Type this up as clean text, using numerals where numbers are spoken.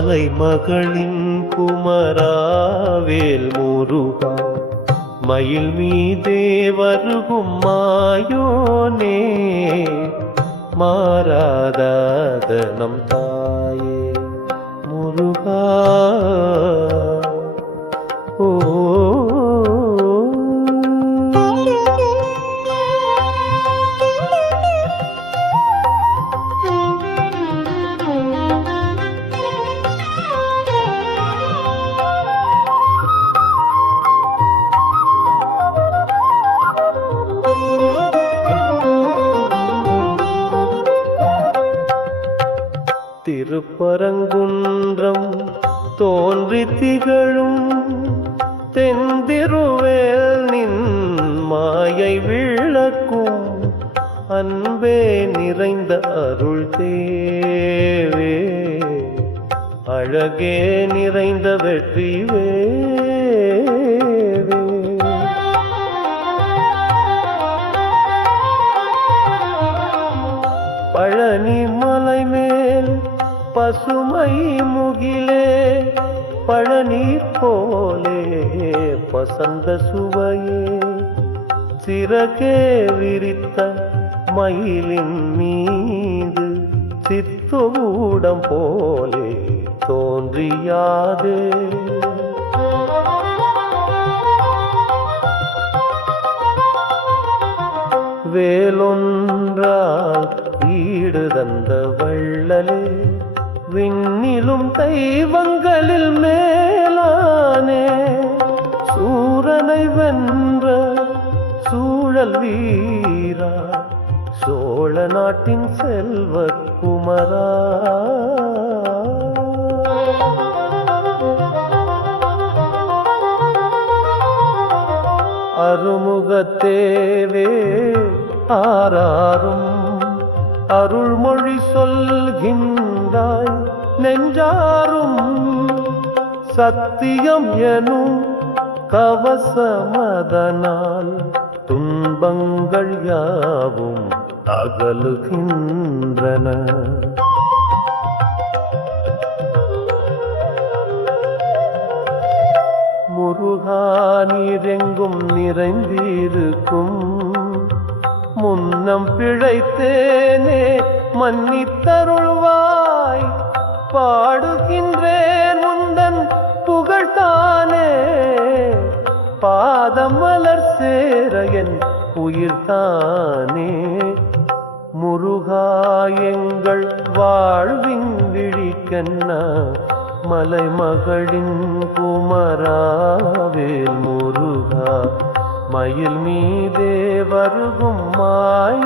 மலைமகளின் குமராவேல் முருகா, மயில் மீதே வருகும் மாயோனே, மாறாத நம் தாயே முருகா. ஓ திருப்பரங்குன்றம் தோன்றி திகழும் தென்திருவேல் நின் மாயை விளக்கும் அன்பே நிறைந்த அருள் தேவே, அழகே நிறைந்த வெற்றி வேவே. பழனி மலை மேல் பசுமை முகிலே, பழனி போலே பசந்த சுவையே, சிறகே விரித்த மயிலின் மீது சித்தூடம் போலே தோன்றியாதே. வேலொன்றால் ஈடு தந்த வள்ளலே, விண்ணிலும் தெய்வங்களில் மேலானே, சூரனை வென்ற சூழல் வீரா, சோழ நாட்டின் செல்வ குமரா. அருமுகத்தேவே ஆராரும் அருள்மொழி சொல்கின்றாய் நெஞ்சாரும், சத்தியம் எனும் கவசமதனால் துன்பங்கள் யாவும் அகலுகின்றன. முருகா நீரெங்கும் நிறைந்திருக்கும், முன்னம் பிழைத்தேனே மன்னித்தருள்வாய், பாடுகின்றேன் முந்தன் புகழ்தானே, பாதம் மலர் சேர என் உயிர்தானே. முருகா எங்கள் வாழ்வின் விழிக்கண்ணா, மலைமகளின் குமராவேல் முருகா, மயில் மீதே வருகும் மாய